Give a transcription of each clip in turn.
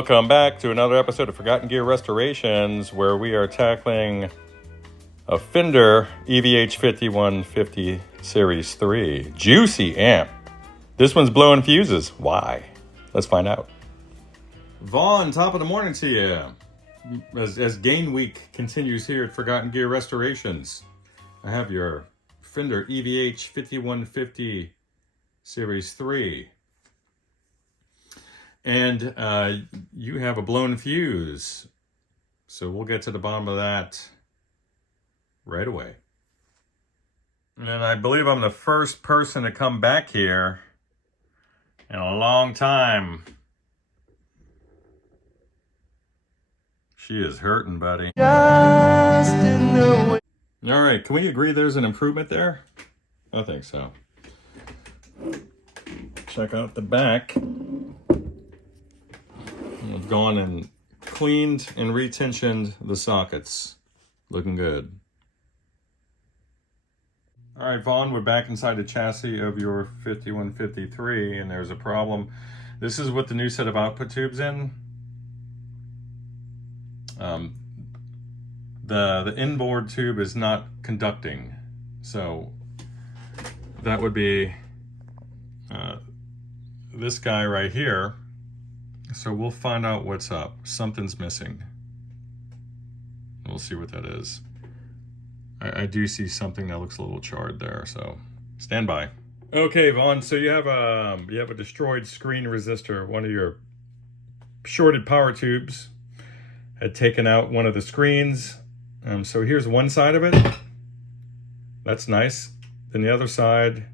Welcome back to another episode of Forgotten Gear Restorations, where we are tackling a Fender EVH 5150 Series 3 juicy amp. This one's blowing fuses. Why? Let's find out. Vaughn, top of the morning to you. As Gain Week continues here at Forgotten Gear Restorations, I have your Fender EVH 5150 Series 3. And you have a blown fuse. So we'll get to the bottom of that right away. And I believe I'm the first person to come back here in a long time. She is hurting, buddy. Just in the way. All right, can we agree there's an improvement there? I think so. Check out the back. I've gone and cleaned and retensioned the sockets. Looking good. All right, Vaughn, we're back inside the chassis of your 5153, and there's a problem. This is with the new set of output tubes in. The inboard tube is not conducting, so that would be this guy right here. So we'll find out what's up. Something's missing. We'll see what that is. I do see something that looks a little charred there, so stand by. Okay, Vaughn, so you have a destroyed screen resistor. One of your shorted power tubes had taken out one of the screens. So here's one side of it. That's nice. Then the other side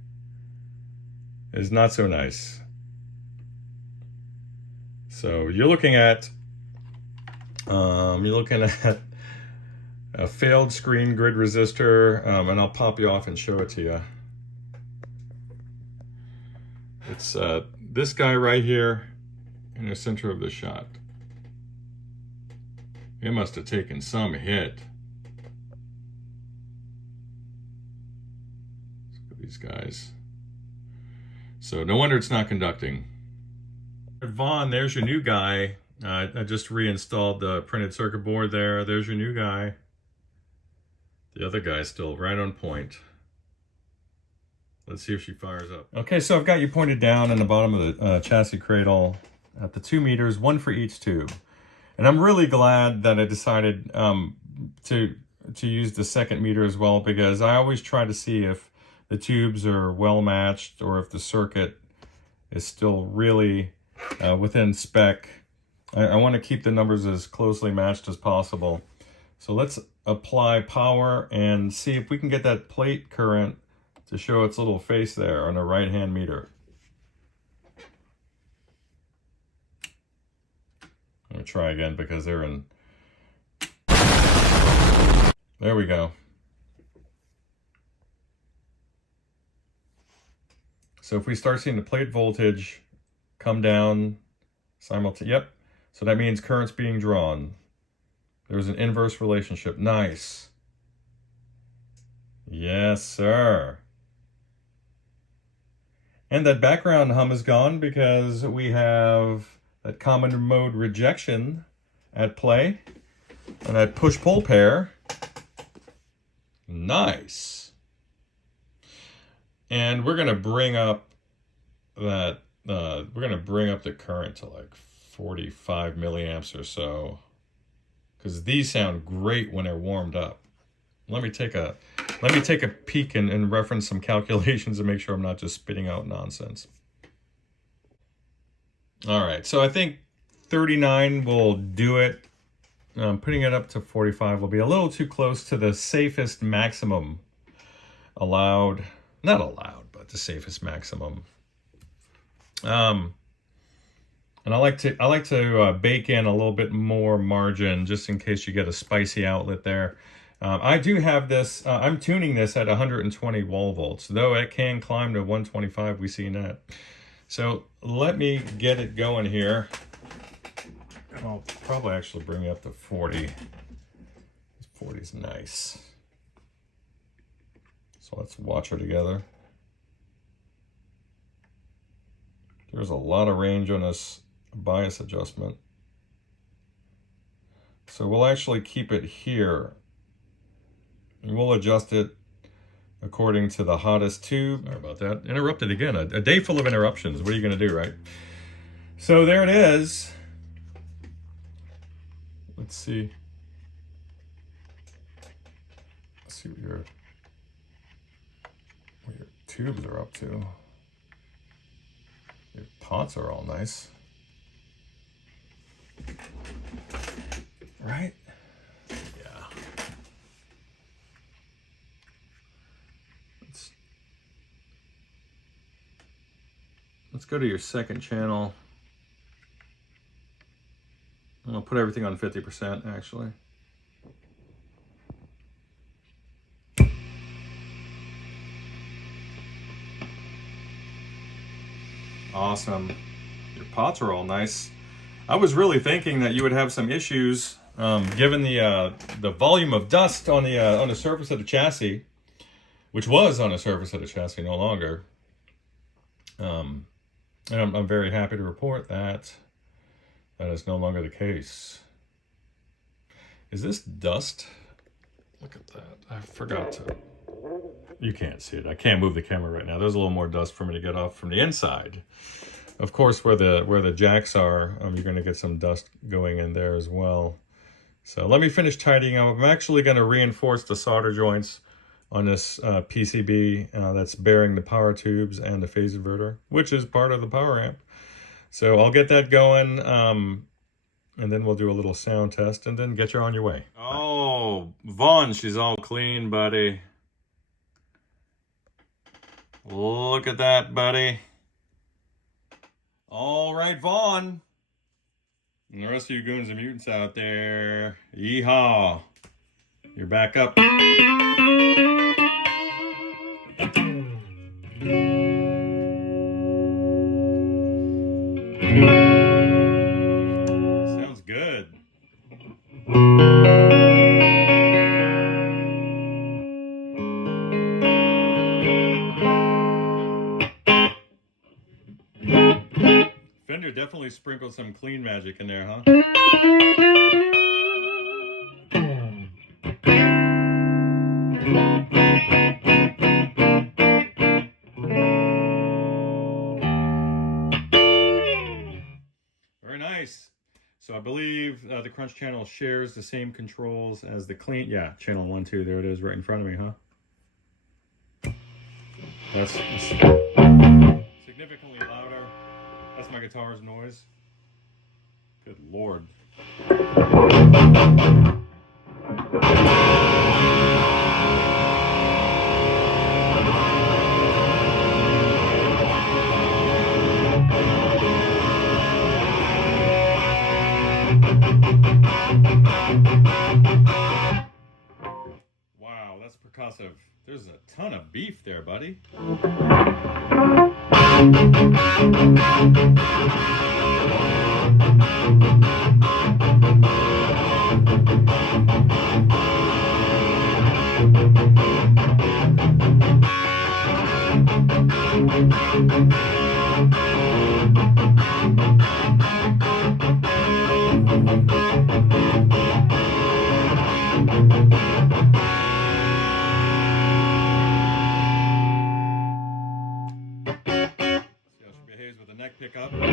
is not so nice. So you're looking at a failed screen grid resistor, and I'll pop you off and show it to you. It's this guy right here in the center of the shot. It must have taken some hit. Let's look at these guys. So no wonder it's not conducting. Vaughn, there's your new guy. I just reinstalled the printed circuit board there. There's your new guy. The other guy's still right on point. Let's see if she fires up. Okay, so I've got you pointed down in the bottom of the chassis cradle at the 2 meters, one for each tube. And I'm really glad that I decided to use the second meter as well, because I always try to see if the tubes are well matched or if the circuit is still really within spec. I want to keep the numbers as closely matched as possible. So let's apply power and see if we can get that plate current to show its little face there on the right hand meter. I'm going to try again because they're in. There we go. So if we start seeing the plate voltage come down simultaneously, yep. So that means current's being drawn. There's an inverse relationship. Nice. Yes, sir. And that background hum is gone because we have that common mode rejection at play. And that push-pull pair. Nice. And we're going to bring up that we're going to bring up the current to like 45 milliamps or so, because these sound great when they're warmed up. Let me take a peek and reference some calculations to make sure I'm not just spitting out nonsense. All right, so I think 39 will do it. Putting it up to 45 will be a little too close to the safest maximum allowed. Not allowed, but the safest maximum. And I like to bake in a little bit more margin just in case you get a spicy outlet there. I do have this. I'm tuning this at 120 wall volts, though it can climb to 125. We see that. So let me get it going here. I'll probably actually bring it up to 40. 40 is nice. So let's watch her together. There's a lot of range on this bias adjustment. So we'll actually keep it here. And we'll adjust it according to the hottest tube. Sorry about that. Interrupted again. A day full of interruptions. What are you going to do, right? So there it is. Let's see. Let's see what your tubes are up to. Your pots are all nice. Right? Yeah. Let's go to your second channel. I'll put everything on 50% actually. Awesome. Your pots are all nice. I was really thinking that you would have some issues given the volume of dust on the surface of the chassis, which was on the surface of the chassis, no longer. And I'm very happy to report that that is no longer the case. Is this dust? Look at that. I forgot to. You can't see it. I can't move the camera right now. There's a little more dust for me to get off from the inside. Of course, where the jacks are, you're going to get some dust going in there as well. So let me finish tidying up. I'm actually going to reinforce the solder joints on this PCB that's bearing the power tubes and the phase inverter, which is part of the power amp. So I'll get that going, and then we'll do a little sound test, and then get you on your way. Oh, Vaughn, she's all clean, buddy. Look at that, buddy. All right, Vaughn. And the rest of you goons and mutants out there, yeehaw. You're back up. Sounds good. Fender definitely sprinkled some clean magic in there, huh? Very nice. So I believe the Crunch channel shares the same controls as the clean. Yeah, channel 1, 2. There it is right in front of me, huh? That's significantly louder. That's my guitar's noise. Good Lord. Wow, that's percussive. There's a ton of beef there, buddy. With a neck pickup. Nice.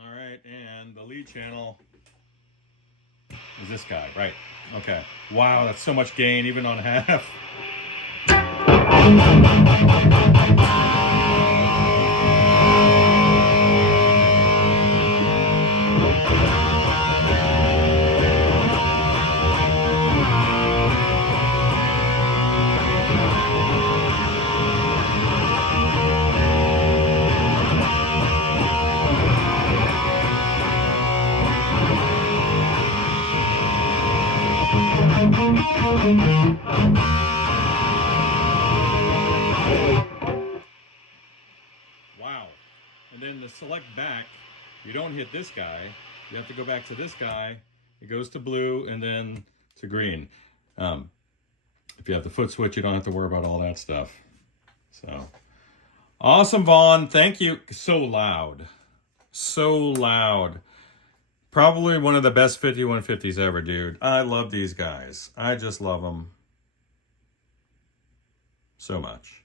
All right, and the lead channel is this guy, right? Okay. Wow, that's so much gain, even on half. Wow. And then to select back, you don't hit this guy. You have to go back to this guy. It goes to blue, and then to green. If you have the foot switch, you don't have to worry about all that stuff. So, awesome, Vaughn. Thank you. So loud. So loud. Probably one of the best 5150s ever, dude. I love these guys. I just love them so much.